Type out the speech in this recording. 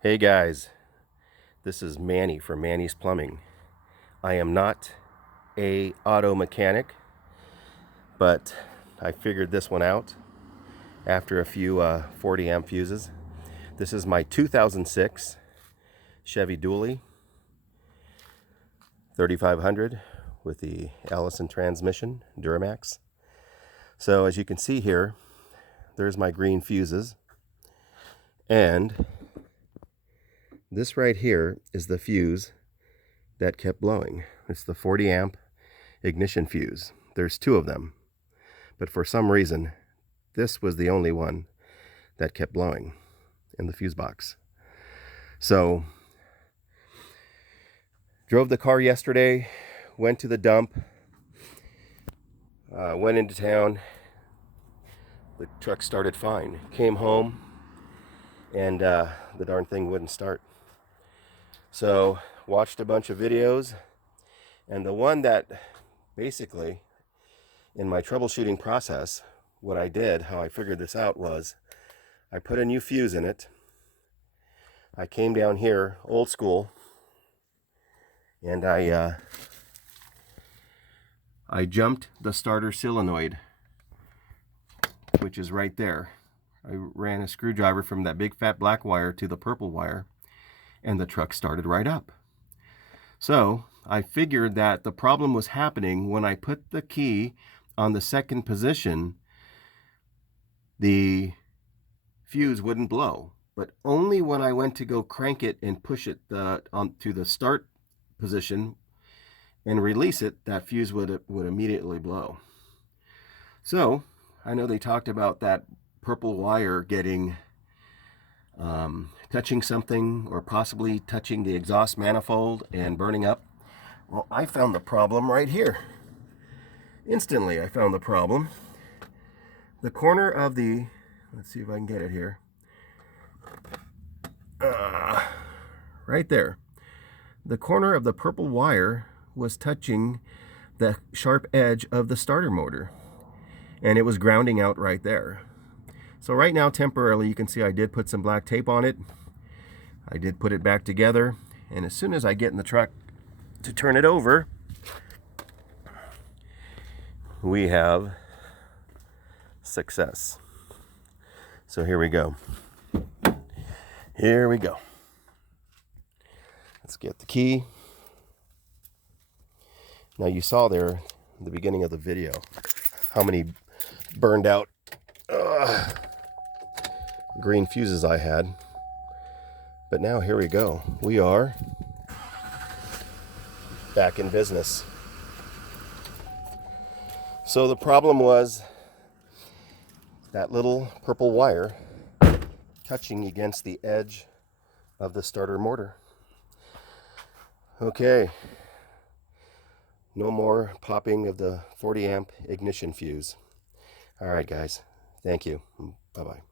Hey guys, this is Manny from Manny's Plumbing. I am not a auto mechanic, but I figured this one out after a few 40 amp fuses. This is my 2006 Chevy Dually 3500 with the Allison transmission, Duramax. So as you can see here, there's my green fuses, and this right here is the fuse that kept blowing. It's the 40 amp ignition fuse. There's two of them, but for some reason this was the only one that kept blowing in the fuse box. So drove the car yesterday, went to the dump, went into town. The truck started fine. Came home and the darn thing wouldn't start. So watched a bunch of videos, and the one that basically in my troubleshooting process, what I did, how I figured this out, was I put a new fuse in it. I came down here old school, and I jumped the starter solenoid, which is right there. I ran a screwdriver from that big fat black wire to the purple wire, and the truck started right up. So I figured that the problem was happening when I put the key on the second position. The fuse wouldn't blow, but only when I went to go crank it and push it to the start position and release it, that fuse would immediately blow. So I know they talked about that purple wire getting touching something, or possibly touching the exhaust manifold and burning up. Well, I found the problem right here. Instantly I found the problem. The corner of the, let's see if I can get it here, right there, the corner of the purple wire was touching the sharp edge of the starter motor, and it was grounding out right there. So right now, temporarily, you can see I did put some black tape on it. I did put it back together, and as soon as I get in the truck to turn it over, we have success. So here we go. Here we go. Let's get the key. Now you saw there in the beginning of the video how many burned out green fuses I had. But now here we go. We are back in business. So the problem was that little purple wire touching against the edge of the starter motor. Okay. No more popping of the 40 amp ignition fuse. All right, guys. Thank you. Bye-bye.